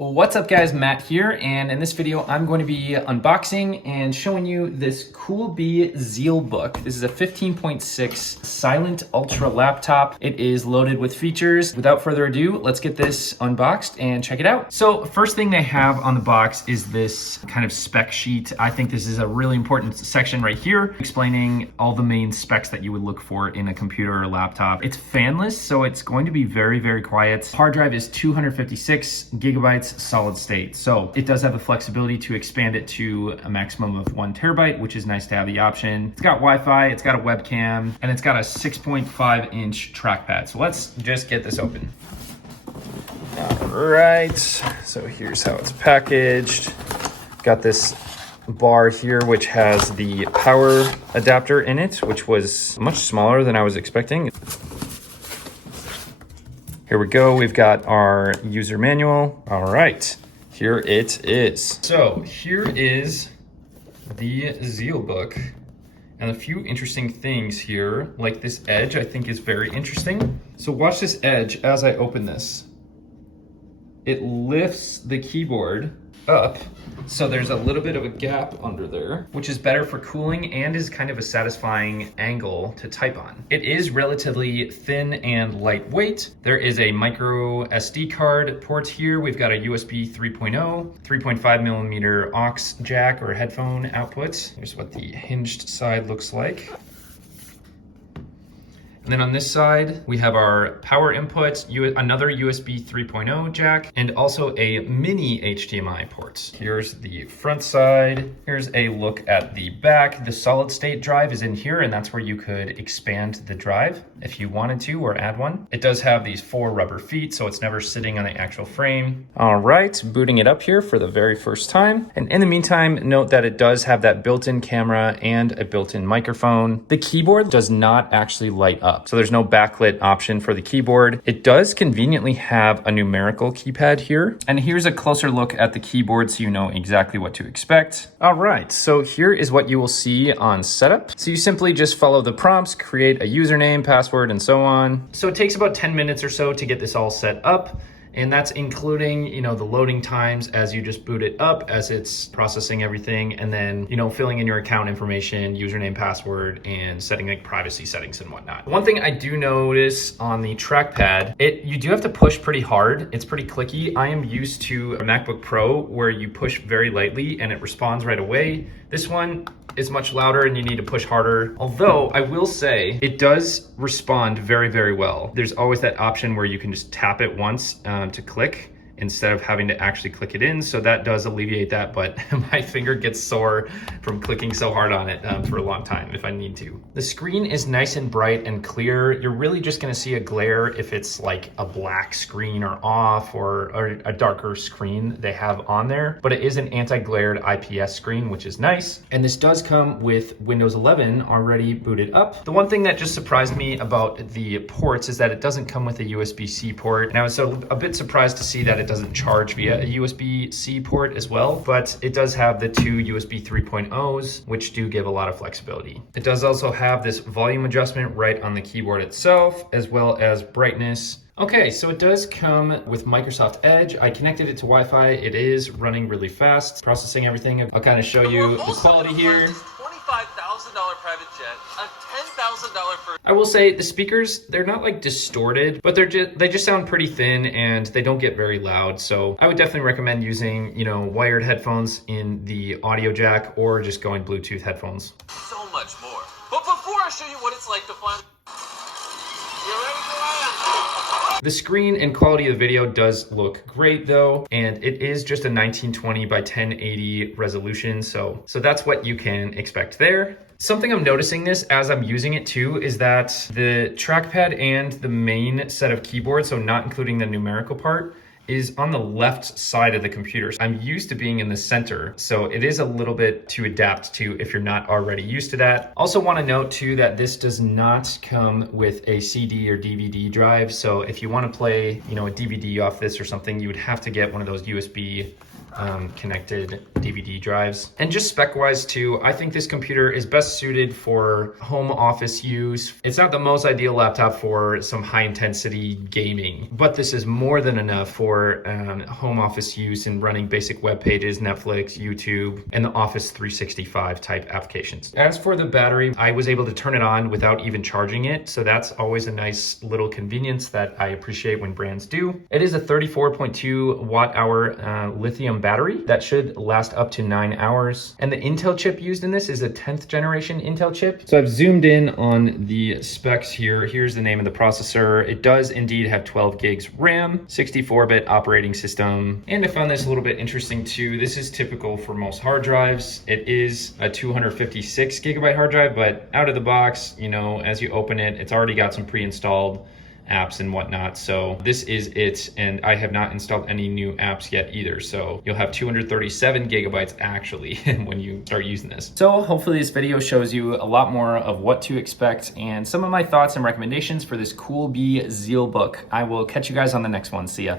What's up guys, Matt here, and in this video I'm going to be unboxing and showing you this Coolby ZealBook. This is a 15.6 silent ultra laptop. It is loaded with features. Without further ado, let's get this unboxed and check it out. So first thing they have on the box is this kind of spec sheet. I think this is a really important section right here, explaining all the main specs that you would look for in a computer or laptop. It's fanless, so it's going to be very, very quiet. Hard drive is 256 gigabytes solid state. So it does have the flexibility to expand it to a maximum of 1 terabyte, which is nice to have the option. It's got Wi-Fi, it's got a webcam, and it's got a 6.5 inch trackpad. So let's just get this open. All right, so here's how it's packaged. Got this bar here, which has the power adapter in it, which was much smaller than I was expecting. Here we go, we've got our user manual. All right, here it is. So here is the ZealBook, and a few interesting things here, like this edge I think is very interesting. So watch this edge as I open this. It lifts the keyboard up, so there's a little bit of a gap under there, which is better for cooling and is kind of a satisfying angle to type on. It is relatively thin and lightweight. There is a micro SD card port here. We've got a USB 3.0, 3.5 millimeter aux jack or headphone output. Here's what the hinged side looks like. And then on this side, we have our power input, another USB 3.0 jack, and also a mini HDMI port. Here's the front side. Here's a look at the back. The solid state drive is in here, and that's where you could expand the drive if you wanted to, or add one. It does have these 4 rubber feet, so it's never sitting on the actual frame. All right, booting it up here for the very first time. And in the meantime, note that it does have that built-in camera and a built-in microphone. The keyboard does not actually light up, so there's no backlit option for the keyboard. It does conveniently have a numerical keypad here. And here's a closer look at the keyboard so you know exactly what to expect. All right, so here is what you will see on setup. So you simply just follow the prompts, create a username, password, and so on. So it takes about 10 minutes or so to get this all set up. And that's including, the loading times as you just boot it up, as it's processing everything, and then, filling in your account information, username, password, and setting like privacy settings and whatnot. One thing I do notice on the trackpad, you do have to push pretty hard. It's pretty clicky. I am used to a MacBook Pro where you push very lightly and it responds right away. This one is much louder and you need to push harder. Although I will say it does respond very, very well. There's always that option where you can just tap it once to click instead of having to actually click it in. So that does alleviate that, but my finger gets sore from clicking so hard on it for a long time if I need to. The screen is nice and bright and clear. You're really just gonna see a glare if it's like a black screen or off or a darker screen they have on there, but it is an anti-glared IPS screen, which is nice. And this does come with Windows 11 already booted up. The one thing that just surprised me about the ports is that it doesn't come with a USB-C port. And I was a bit surprised to see that it doesn't charge via a USB-C port as well, but it does have the 2 USB 3.0s, which do give a lot of flexibility. It does also have this volume adjustment right on the keyboard itself, as well as brightness. Okay, so it does come with Microsoft Edge. I connected it to Wi-Fi. It is running really fast, processing everything. I'll kind of show you the quality here. $25,000 private jet, a $10,000 for... I will say the speakers, they're not like distorted, but they just sound pretty thin and they don't get very loud. So I would definitely recommend using, wired headphones in the audio jack or just going Bluetooth headphones. So much more. But before I show you what it's like to find... You ready for that? The screen and quality of the video does look great though, and it is just a 1920 by 1080 resolution, so that's what you can expect there. Something I'm noticing this as I'm using it too is that the trackpad and the main set of keyboards, so not including the numerical part, is on the left side of the computer. I'm used to being in the center, so it is a little bit to adapt to if you're not already used to that. Also want to note too that this does not come with a CD or DVD drive, so if you want to play, a DVD off this or something, you would have to get one of those USB connected DVD drives. And just spec-wise too, I think this computer is best suited for home office use. It's not the most ideal laptop for some high-intensity gaming, but this is more than enough for home office use and running basic web pages, Netflix, YouTube, and the Office 365 type applications. As for the battery, I was able to turn it on without even charging it, so that's always a nice little convenience that I appreciate when brands do. It is a 34.2 watt hour lithium battery that should last up to 9 hours. And the Intel chip used in this is a 10th generation Intel chip. So I've zoomed in on the specs here. Here's the name of the processor. It does indeed have 12 gigs RAM, 64-bit operating system. And I found this a little bit interesting too. This is typical for most hard drives. It is a 256 gigabyte hard drive, but out of the box, you know, as you open it, it's already got some pre-installed apps and whatnot. So this is it, and I have not installed any new apps yet either. So you'll have 237 gigabytes actually when you start using this. So hopefully this video shows you a lot more of what to expect and some of my thoughts and recommendations for this Coolby Zealbook. I will catch you guys on the next one. See ya.